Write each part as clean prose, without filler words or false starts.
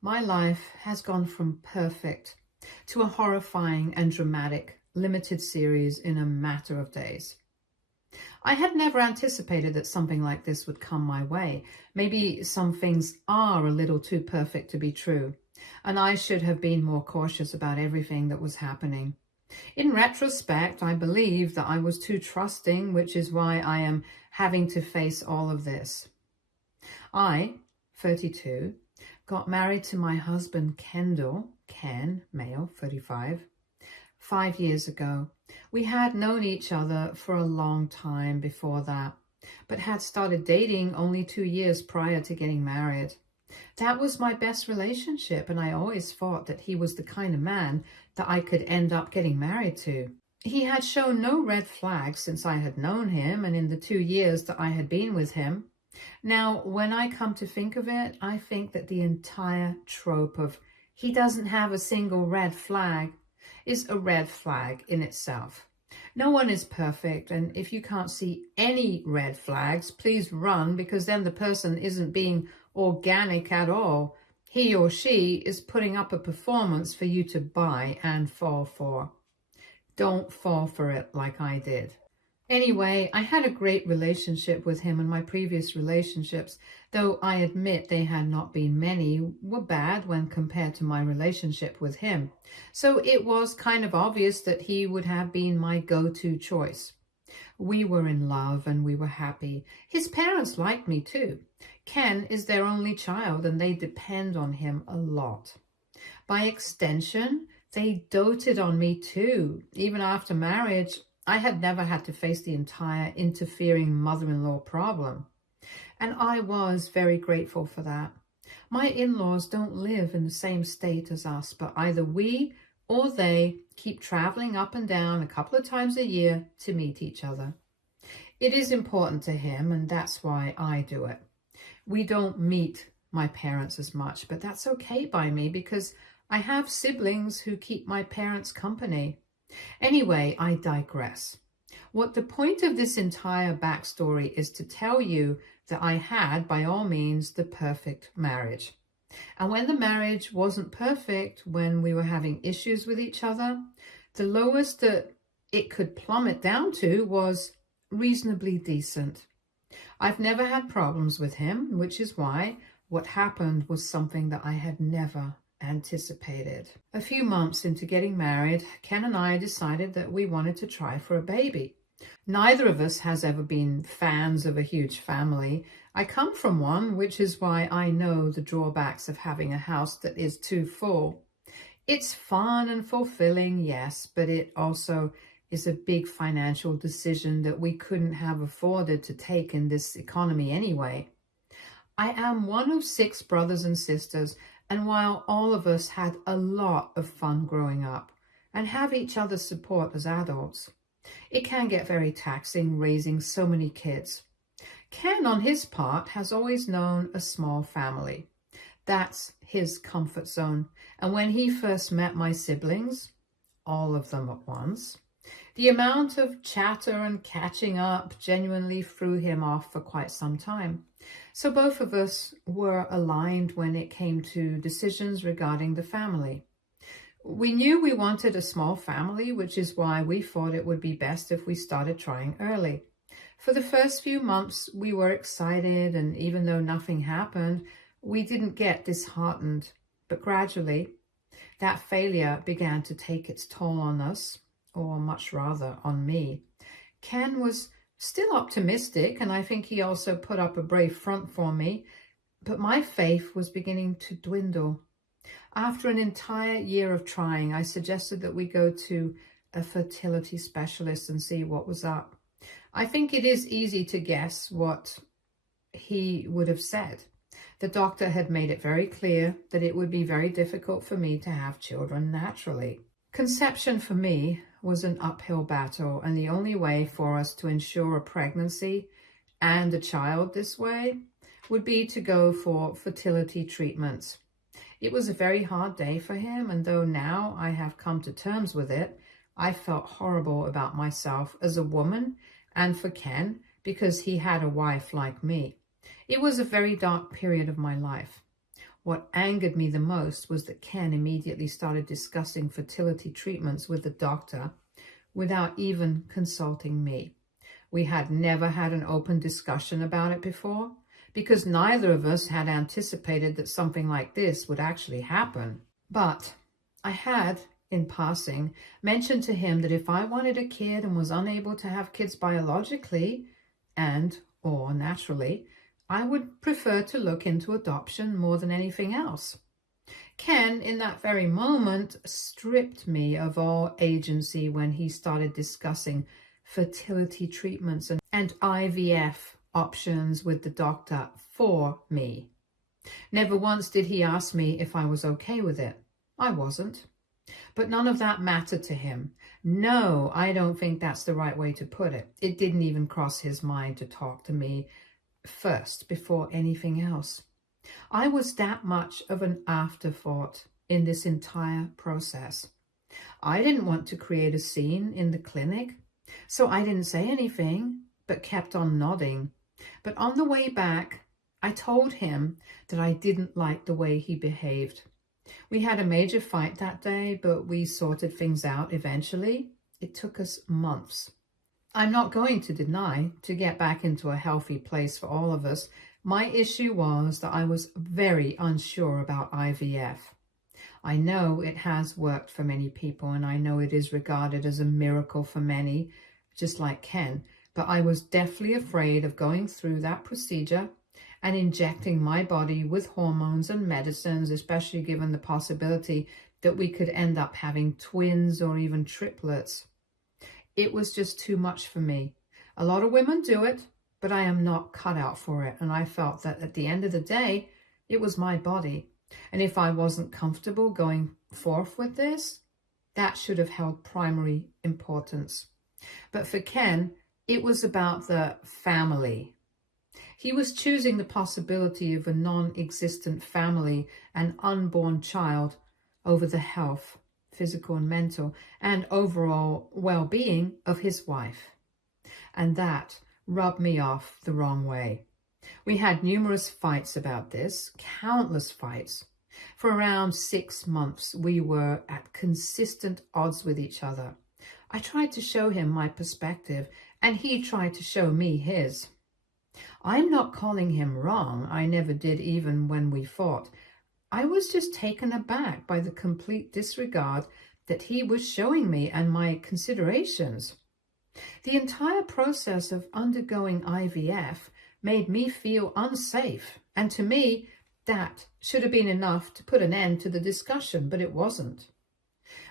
My life has gone from perfect to a horrifying and dramatic limited series in a matter of days. I had never anticipated that something like this would come my way. Maybe some things are a little too perfect to be true, and I should have been more cautious about everything that was happening. In retrospect, I believe that I was too trusting, which is why I am having to face all of this. I, 32, got married to my husband Kendall, Ken, male, 35, 5 years ago. We had known each other for a long time before that, but had started dating only 2 years prior to getting married. That was my best relationship, and I always thought that he was the kind of man that I could end up getting married to. He had shown no red flags since I had known him and in the 2 years that I had been with him. Now, when I come to think of it, I think that the entire trope of he doesn't have a single red flag is a red flag in itself. No one is perfect, and if you can't see any red flags, please run, because then the person isn't being organic at all. He or she is putting up a performance for you to buy and fall for. Don't fall for it like I did. Anyway, I had a great relationship with him, and my previous relationships, though I admit they had not been many, were bad when compared to my relationship with him. So it was kind of obvious that he would have been my go-to choice. We were in love and we were happy. His parents liked me too. Ken is their only child and they depend on him a lot. By extension, they doted on me too. Even after marriage, I had never had to face the entire interfering mother-in-law problem. And I was very grateful for that. My in-laws don't live in the same state as us, but either we or they keep traveling up and down a couple of times a year to meet each other. It is important to him, and that's why I do it. We don't meet my parents as much, but that's okay by me because I have siblings who keep my parents company. Anyway, I digress. What the point of this entire backstory is to tell you that I had, by all means, the perfect marriage. And when the marriage wasn't perfect, when we were having issues with each other, the lowest that it could plummet down to was reasonably decent. I've never had problems with him, which is why what happened was something that I had never anticipated. A few months into getting married, Ken and I decided that we wanted to try for a baby. Neither of us has ever been fans of a huge family. I come from one, which is why I know the drawbacks of having a house that is too full. It's fun and fulfilling, yes, but it also is a big financial decision that we couldn't have afforded to take in this economy anyway. I am one of 6 brothers and sisters, and while all of us had a lot of fun growing up and have each other's support as adults, it can get very taxing raising so many kids. Ken, on his part, has always known a small family. That's his comfort zone. And when he first met my siblings, all of them at once, the amount of chatter and catching up genuinely threw him off for quite some time. So both of us were aligned when it came to decisions regarding the family. We knew we wanted a small family, which is why we thought it would be best if we started trying early. For the first few months, we were excited, and even though nothing happened, we didn't get disheartened. But gradually, that failure began to take its toll on us, or much rather on me. Ken was still optimistic, and I think he also put up a brave front for me, but my faith was beginning to dwindle. After an entire year of trying, I suggested that we go to a fertility specialist and see what was up. I think it is easy to guess what he would have said. The doctor had made it very clear that it would be very difficult for me to have children naturally. Conception for me was an uphill battle, and the only way for us to ensure a pregnancy and a child this way would be to go for fertility treatments. It was a very hard day for him, and though now I have come to terms with it, I felt horrible about myself as a woman and for Ken because he had a wife like me. It was a very dark period of my life. What angered me the most was that Ken immediately started discussing fertility treatments with the doctor without even consulting me. We had never had an open discussion about it before because neither of us had anticipated that something like this would actually happen. But I had, in passing, mentioned to him that if I wanted a kid and was unable to have kids biologically or naturally, I would prefer to look into adoption more than anything else. Ken, in that very moment, stripped me of all agency when he started discussing fertility treatments and IVF options with the doctor for me. Never once did he ask me if I was okay with it. I wasn't. But none of that mattered to him. No, I don't think that's the right way to put it. It didn't even cross his mind to talk to me first before anything else. I was that much of an afterthought in this entire process. I didn't want to create a scene in the clinic, so I didn't say anything, but kept on nodding. But on the way back, I told him that I didn't like the way he behaved. We had a major fight that day, but we sorted things out eventually. It took us months. I'm not going to deny, to get back into a healthy place for all of us, my issue was that I was very unsure about IVF. I know it has worked for many people, and I know it is regarded as a miracle for many, just like Ken, but I was deathly afraid of going through that procedure and injecting my body with hormones and medicines, especially given the possibility that we could end up having twins or even triplets. It was just too much for me. A lot of women do it, but I am not cut out for it. And I felt that at the end of the day, it was my body. And if I wasn't comfortable going forth with this, that should have held primary importance. But for Ken, it was about the family. He was choosing the possibility of a non-existent family and unborn child over the health, physical and mental, and overall well-being of his wife. And that rubbed me off the wrong way. We had numerous fights about this, countless fights. For around 6 months, we were at consistent odds with each other. I tried to show him my perspective, and he tried to show me his. I'm not calling him wrong. I never did, even when we fought. I was just taken aback by the complete disregard that he was showing me and my considerations. The entire process of undergoing IVF made me feel unsafe, and to me, that should have been enough to put an end to the discussion, but it wasn't.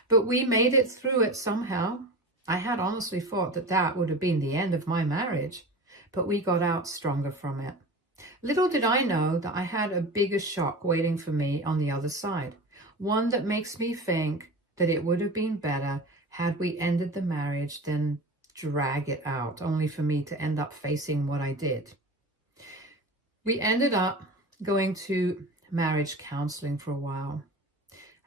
But we made it through it somehow. I had honestly thought that that would have been the end of my marriage, but we got out stronger from it. Little did I know that I had a bigger shock waiting for me on the other side, one that makes me think that it would have been better had we ended the marriage than drag it out, only for me to end up facing what I did. We ended up going to marriage counseling for a while,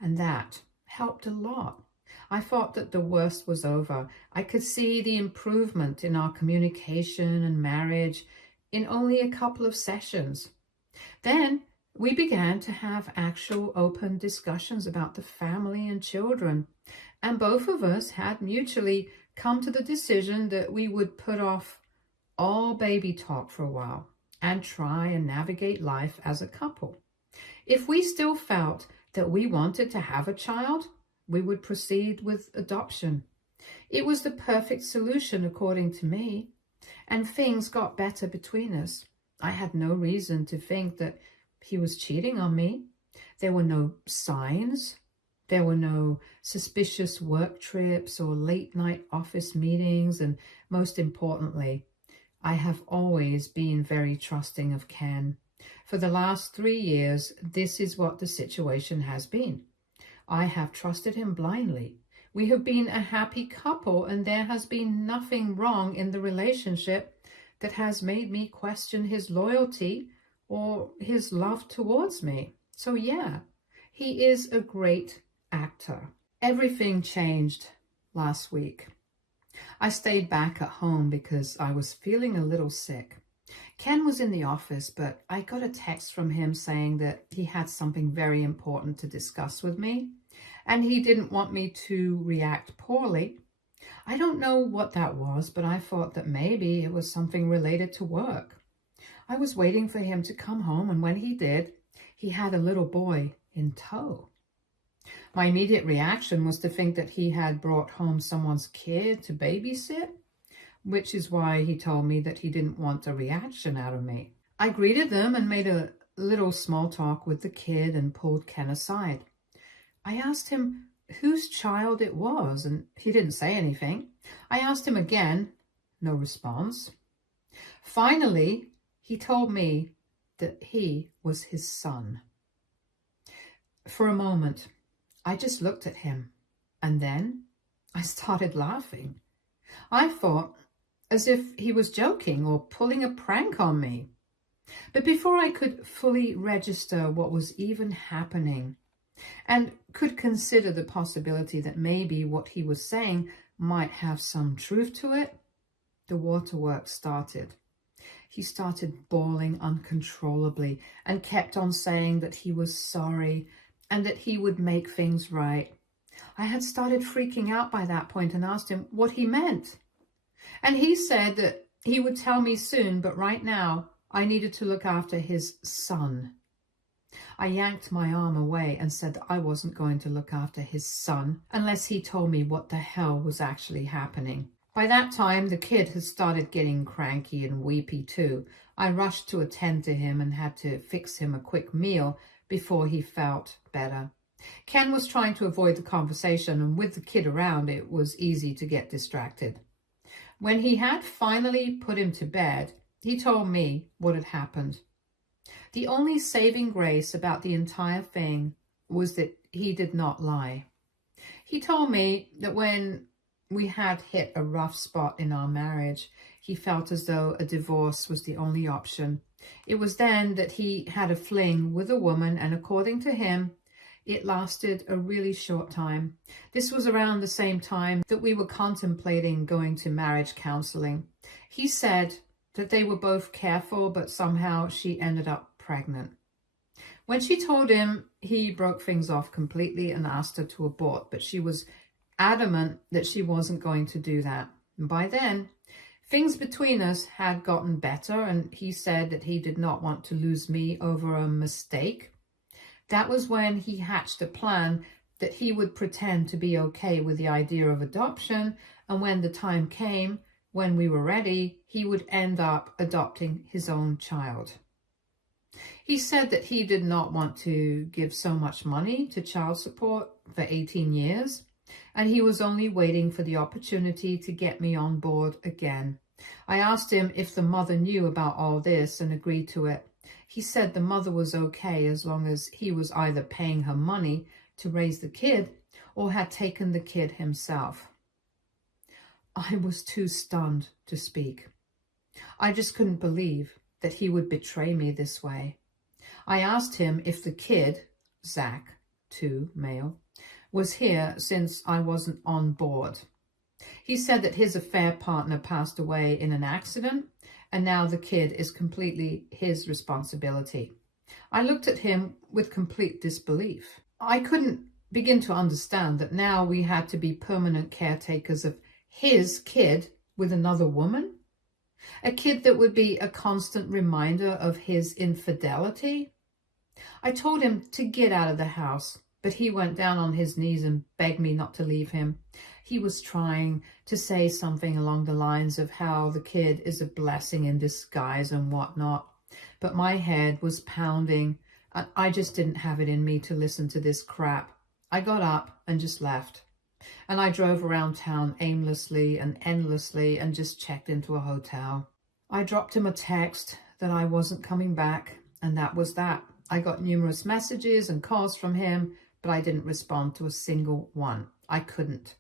and that helped a lot. I thought that the worst was over. I could see the improvement in our communication and marriage in only a couple of sessions. Then we began to have actual open discussions about the family and children, and both of us had mutually come to the decision that we would put off all baby talk for a while and try and navigate life as a couple. If we still felt that we wanted to have a child, we would proceed with adoption. It was the perfect solution, according to me, and things got better between us. I had no reason to think that he was cheating on me. There were no signs. There were no suspicious work trips or late night office meetings. And most importantly, I have always been very trusting of Ken. For the last 3 years, this is what the situation has been. I have trusted him blindly. We have been a happy couple, and there has been nothing wrong in the relationship that has made me question his loyalty or his love towards me. So yeah, he is a great actor. Everything changed last week. I stayed back at home because I was feeling a little sick. Ken was in the office, but I got a text from him saying that he had something very important to discuss with me, and he didn't want me to react poorly. I don't know what that was, but I thought that maybe it was something related to work. I was waiting for him to come home, and when he did, he had a little boy in tow. My immediate reaction was to think that he had brought home someone's kid to babysit, which is why he told me that he didn't want a reaction out of me. I greeted them and made a little small talk with the kid and pulled Ken aside. I asked him whose child it was, and he didn't say anything. I asked him again, no response. Finally, he told me that he was his son. For a moment, I just looked at him, and then I started laughing. I thought as if he was joking or pulling a prank on me. But before I could fully register what was even happening and could consider the possibility that maybe what he was saying might have some truth to it, the waterworks started. He started bawling uncontrollably and kept on saying that he was sorry and that he would make things right. I had started freaking out by that point and asked him what he meant. And he said that he would tell me soon, but right now I needed to look after his son. I yanked my arm away and said that I wasn't going to look after his son unless he told me what the hell was actually happening. By that time, the kid had started getting cranky and weepy too. I rushed to attend to him and had to fix him a quick meal before he felt better. Ken was trying to avoid the conversation, and with the kid around, it was easy to get distracted. When he had finally put him to bed, he told me what had happened. The only saving grace about the entire thing was that he did not lie. He told me that when we had hit a rough spot in our marriage, he felt as though a divorce was the only option. It was then that he had a fling with a woman, and according to him, it lasted a really short time. This was around the same time that we were contemplating going to marriage counseling. He said that they were both careful, but somehow she ended up pregnant. When she told him, he broke things off completely and asked her to abort, but she was adamant that she wasn't going to do that. And by then, things between us had gotten better, and he said that he did not want to lose me over a mistake. That was when he hatched a plan that he would pretend to be okay with the idea of adoption, and when the time came, when we were ready, he would end up adopting his own child. He said that he did not want to give so much money to child support for 18 years, and he was only waiting for the opportunity to get me on board again. I asked him if the mother knew about all this and agreed to it. He said the mother was okay as long as he was either paying her money to raise the kid or had taken the kid himself. I was too stunned to speak. I just couldn't believe that he would betray me this way. I asked him if the kid, Zach, 2, male, was here since I wasn't on board. He said that his affair partner passed away in an accident, and now the kid is completely his responsibility. I looked at him with complete disbelief. I couldn't begin to understand that now we had to be permanent caretakers of his kid with another woman, a kid that would be a constant reminder of his infidelity. I told him to get out of the house, but he went down on his knees and begged me not to leave him. He was trying to say something along the lines of how the kid is a blessing in disguise and whatnot, but my head was pounding and I just didn't have it in me to listen to this crap. I got up and just left, and I drove around town aimlessly and endlessly and just checked into a hotel. I dropped him a text that I wasn't coming back, and that was that. I got numerous messages and calls from him, but I didn't respond to a single one. I couldn't.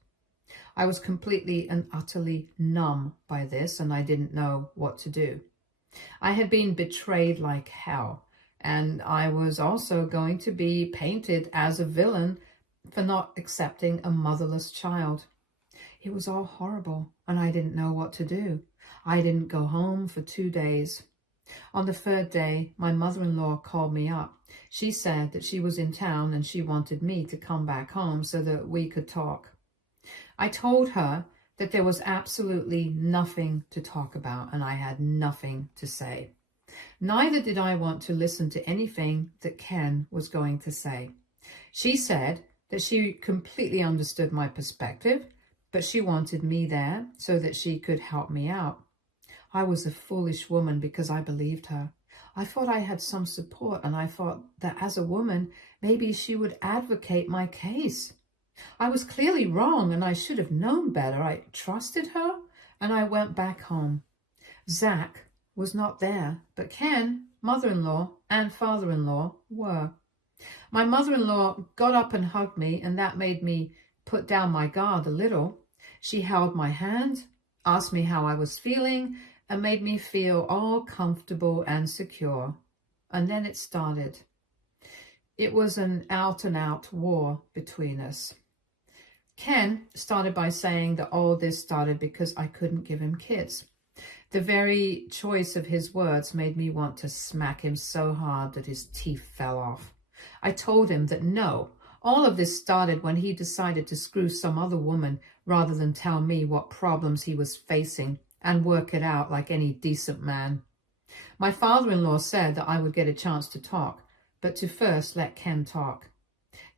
I was completely and utterly numb by this, and I didn't know what to do. I had been betrayed like hell, and I was also going to be painted as a villain for not accepting a motherless child. It was all horrible, and I didn't know what to do. I didn't go home for 2 days. On the third day, my mother-in-law called me up. She said that she was in town and she wanted me to come back home so that we could talk. I told her that there was absolutely nothing to talk about and I had nothing to say. Neither did I want to listen to anything that Ken was going to say. She said that she completely understood my perspective, but she wanted me there so that she could help me out. I was a foolish woman because I believed her. I thought I had some support, and I thought that as a woman, maybe she would advocate my case. I was clearly wrong, and I should have known better. I trusted her, and I went back home. Zach was not there, but Ken, mother-in-law, and father-in-law were. My mother-in-law got up and hugged me, and that made me put down my guard a little. She held my hand, asked me how I was feeling, and made me feel all comfortable and secure. And then it started. It was an out-and-out war between us. Ken started by saying that all this started because I couldn't give him kids. The very choice of his words made me want to smack him so hard that his teeth fell off. I told him that no, all of this started when he decided to screw some other woman rather than tell me what problems he was facing and work it out like any decent man. My father-in-law said that I would get a chance to talk, but to first let Ken talk.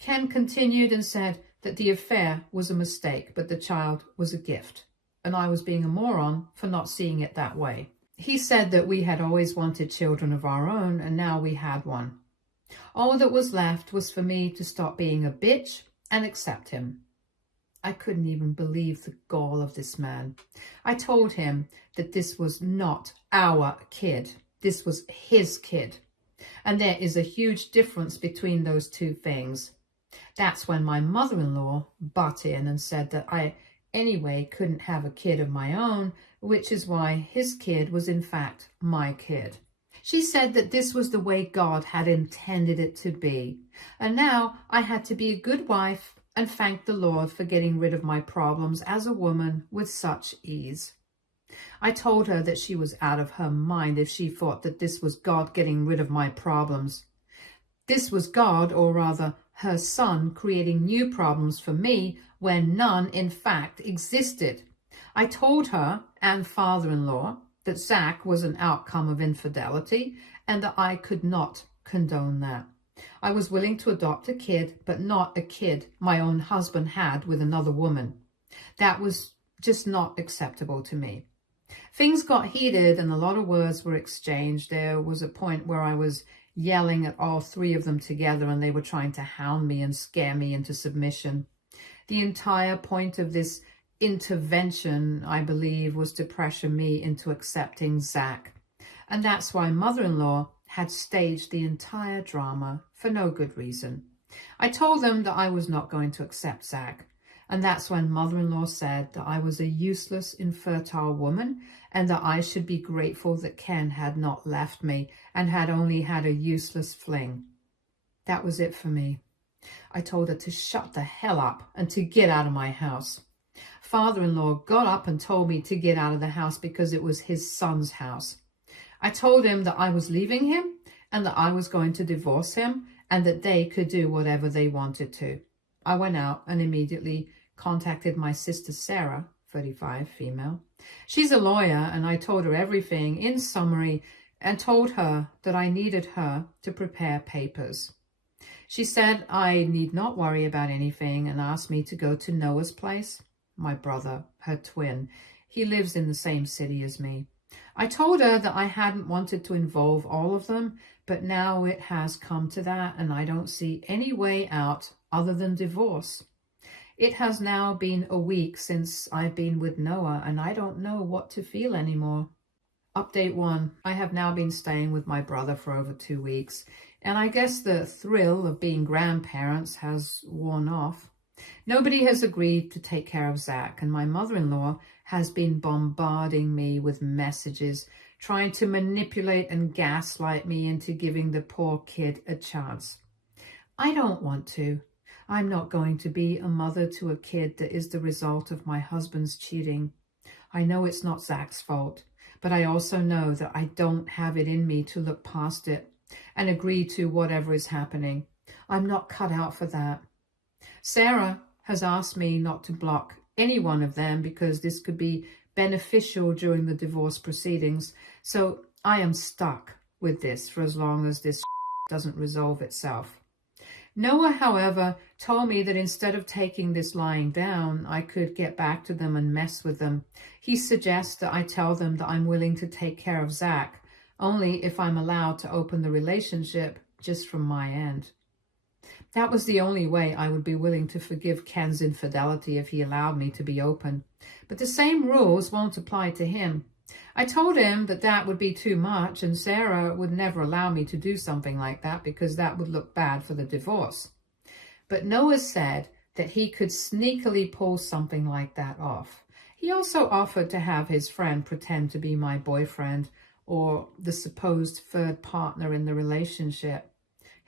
Ken continued and said that the affair was a mistake, but the child was a gift, and I was being a moron for not seeing it that way. He said that we had always wanted children of our own, and now we had one. All that was left was for me to stop being a bitch and accept him. I couldn't even believe the gall of this man. I told him that this was not our kid. This was his kid. And there is a huge difference between those two things. That's when my mother-in-law butt in and said that I anyway couldn't have a kid of my own, which is why his kid was in fact my kid. She said that this was the way God had intended it to be. And now I had to be a good wife and thank the Lord for getting rid of my problems as a woman with such ease. I told her that she was out of her mind if she thought that this was God getting rid of my problems. This was God, or rather her son, creating new problems for me when none in fact existed. I told her and father-in-law that Zach was an outcome of infidelity and that I could not condone that. I was willing to adopt a kid, but not a kid my own husband had with another woman. That was just not acceptable to me. Things got heated and a lot of words were exchanged. There was a point where I was yelling at all three of them together and they were trying to hound me and scare me into submission. The entire point of this intervention, I believe, was to pressure me into accepting Zach. And that's why mother-in-law had staged the entire drama for no good reason. I told them that I was not going to accept Zach. And that's when mother-in-law said that I was a useless, infertile woman and that I should be grateful that Ken had not left me and had only had a useless fling. That was it for me. I told her to shut the hell up and to get out of my house. Father-in-law got up and told me to get out of the house because it was his son's house. I told him that I was leaving him and that I was going to divorce him and that they could do whatever they wanted to. I went out and immediately contacted my sister Sarah, 35, female. She's a lawyer, and I told her everything in summary and told her that I needed her to prepare papers. She said I need not worry about anything and asked me to go to Noah's place, my brother, her twin. He lives in the same city as me. I told her that I hadn't wanted to involve all of them, but now it has come to that and I don't see any way out other than divorce. It has now been a week since I've been with Noah and I don't know what to feel anymore. Update 1. I have now been staying with my brother for over 2 weeks and I guess the thrill of being grandparents has worn off. Nobody has agreed to take care of Zach and my mother-in-law has been bombarding me with messages, trying to manipulate and gaslight me into giving the poor kid a chance. I don't want to. I'm not going to be a mother to a kid that is the result of my husband's cheating. I know it's not Zach's fault, But I also know that I don't have it in me to look past it and agree to whatever is happening. I'm not cut out for that. Sarah has asked me not to block any one of them because this could be beneficial during the divorce proceedings. So I am stuck with this for as long as this doesn't resolve itself. Noah, however, told me that instead of taking this lying down, I could get back to them and mess with them. He suggests that I tell them that I'm willing to take care of Zach, only if I'm allowed to open the relationship just from my end. That was the only way I would be willing to forgive Ken's infidelity if he allowed me to be open. But the same rules won't apply to him. I told him that that would be too much and Sarah would never allow me to do something like that because that would look bad for the divorce. But Noah said that he could sneakily pull something like that off. He also offered to have his friend pretend to be my boyfriend or the supposed third partner in the relationship.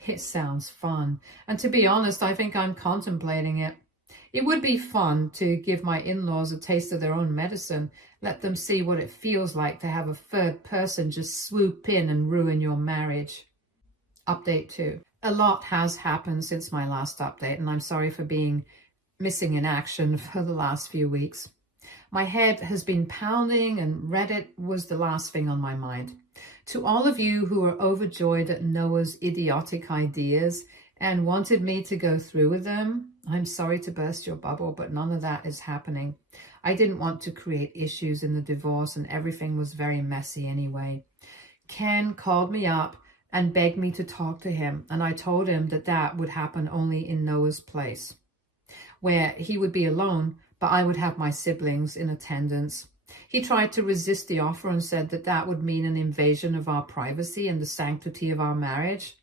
It sounds fun, and to be honest, I think I'm contemplating it. It would be fun to give my in-laws a taste of their own medicine, let them see what it feels like to have a third person just swoop in and ruin your marriage. Update 2. A lot has happened since my last update, and I'm sorry for being missing in action for the last few weeks. My head has been pounding and Reddit was the last thing on my mind. To all of you who are overjoyed at Noah's idiotic ideas and wanted me to go through with them, I'm sorry to burst your bubble, but none of that is happening. I didn't want to create issues in the divorce and everything was very messy anyway. Ken called me up and begged me to talk to him, and I told him that that would happen only in Noah's place, where he would be alone, but I would have my siblings in attendance. He tried to resist the offer and said that that would mean an invasion of our privacy and the sanctity of our marriage.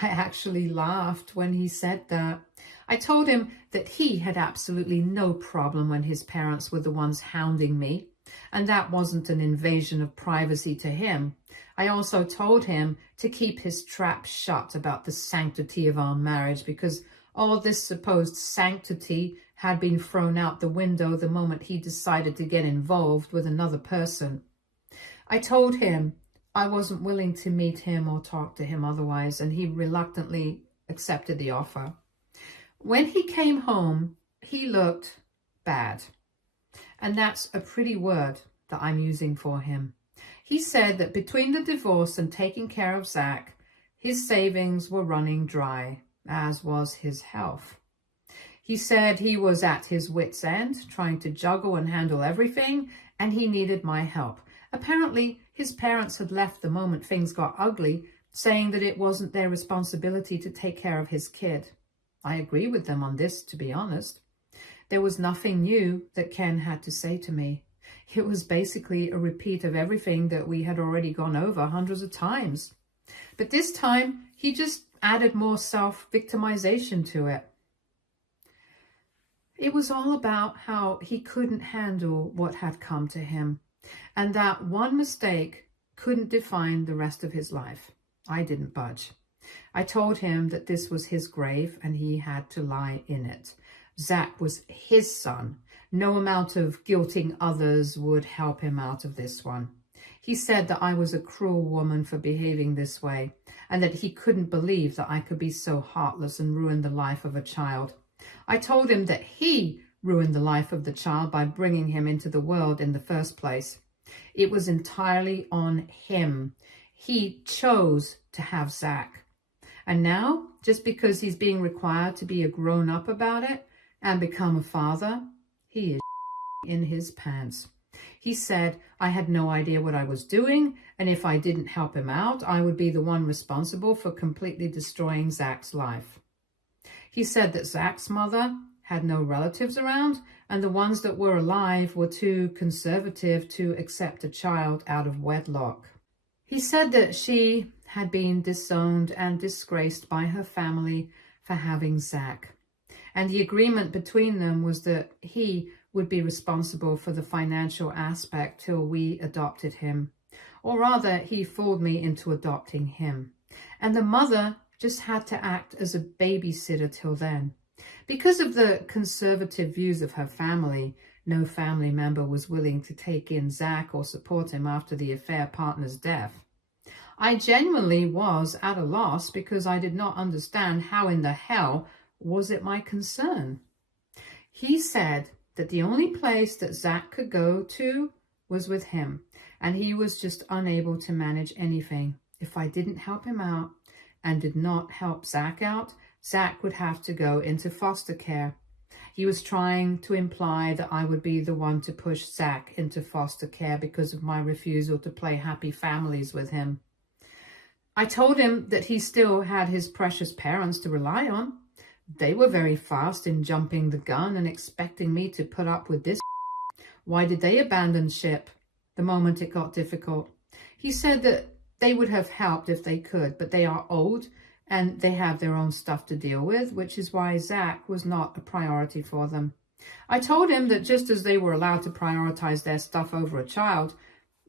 I actually laughed when he said that. I told him that he had absolutely no problem when his parents were the ones hounding me, and that wasn't an invasion of privacy to him. I also told him to keep his trap shut about the sanctity of our marriage because all this supposed sanctity had been thrown out the window the moment he decided to get involved with another person. I told him I wasn't willing to meet him or talk to him otherwise, and he reluctantly accepted the offer. When he came home, he looked bad, and that's a pretty word that I'm using for him. He said that between the divorce and taking care of Zach, his savings were running dry, as was his health. He said he was at his wit's end, trying to juggle and handle everything, and he needed my help. Apparently, his parents had left the moment things got ugly, saying that it wasn't their responsibility to take care of his kid. I agree with them on this, to be honest. There was nothing new that Ken had to say to me. It was basically a repeat of everything that we had already gone over hundreds of times. But this time, he just added more self-victimization to it. It was all about how he couldn't handle what had come to him, and that one mistake couldn't define the rest of his life. I didn't budge. I told him that this was his grave and he had to lie in it. Zach was his son. No amount of guilting others would help him out of this one. He said that I was a cruel woman for behaving this way, and that he couldn't believe that I could be so heartless and ruin the life of a child. I told him that he ruined the life of the child by bringing him into the world in the first place. It was entirely on him. He chose to have Zach. And now, just because he's being required to be a grown-up about it and become a father, he is in his pants. He said I had no idea what I was doing, and if I didn't help him out, I would be the one responsible for completely destroying Zach's life. He said that Zach's mother had no relatives around, and the ones that were alive were too conservative to accept a child out of wedlock. He said that she had been disowned and disgraced by her family for having Zach, and the agreement between them was that he would be responsible for the financial aspect till we adopted him, or rather he fooled me into adopting him, and the mother just had to act as a babysitter till then. Because of the conservative views of her family, no family member was willing to take in Zach or support him after the affair partner's death. I genuinely was at a loss because I did not understand how in the hell was it my concern. He said that the only place that Zach could go to was with him, and he was just unable to manage anything. If I didn't help him out and did not help Zach out, Zach would have to go into foster care. He was trying to imply that I would be the one to push Zach into foster care because of my refusal to play happy families with him. I told him that he still had his precious parents to rely on. They were very fast in jumping the gun and expecting me to put up with this. Why did they abandon ship the moment it got difficult? He said that they would have helped if they could, but they are old and they have their own stuff to deal with, which is why Zach was not a priority for them. I told him that just as they were allowed to prioritize their stuff over a child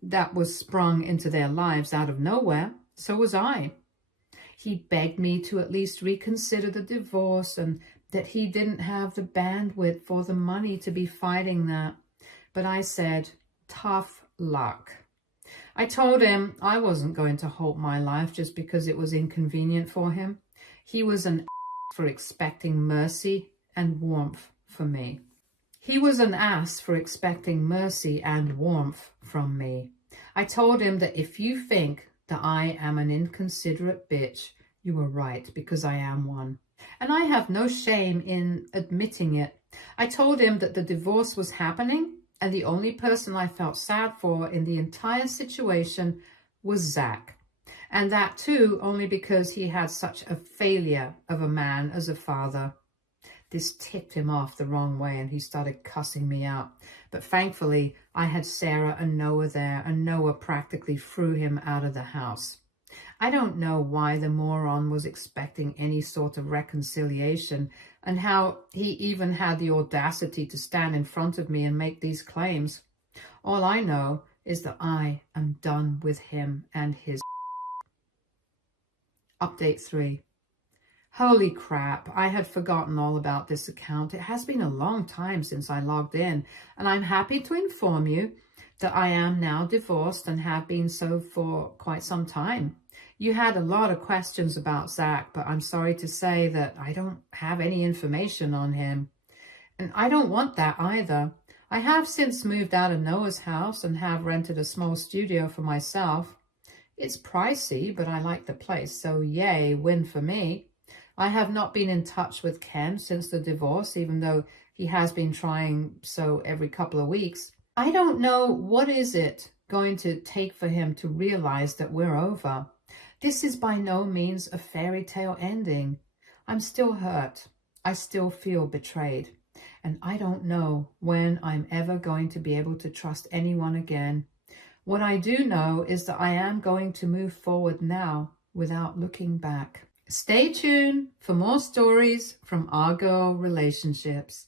that was sprung into their lives out of nowhere, so was I. He begged me to at least reconsider the divorce and that he didn't have the bandwidth for the money to be fighting that. But I said, tough luck. I told him I wasn't going to halt my life just because it was inconvenient for him. He was an ass for expecting mercy and warmth from me. He was an ass for expecting mercy and warmth from me. I told him that if you think that I am an inconsiderate bitch, you are right, because I am one. And I have no shame in admitting it. I told him that the divorce was happening, and the only person I felt sad for in the entire situation was Zach. And that too, only because he had such a failure of a man as a father. This tipped him off the wrong way and he started cussing me out. But thankfully, I had Sarah and Noah there, and Noah practically threw him out of the house. I don't know why the moron was expecting any sort of reconciliation and how he even had the audacity to stand in front of me and make these claims. All I know is that I am done with him and his. Update 3. Holy crap, I had forgotten all about this account. It has been a long time since I logged in, and I'm happy to inform you that I am now divorced and have been so for quite some time. You had a lot of questions about Zach, but I'm sorry to say that I don't have any information on him. And I don't want that either. I have since moved out of Noah's house and have rented a small studio for myself. It's pricey, but I like the place, so yay, win for me. I have not been in touch with Ken since the divorce, even though he has been trying so every couple of weeks. I don't know what is it going to take for him to realize that we're over. This is by no means a fairy tale ending. I'm still hurt. I still feel betrayed. And I don't know when I'm ever going to be able to trust anyone again. What I do know is that I am going to move forward now without looking back. Stay tuned for more stories from Our Girl Relationships.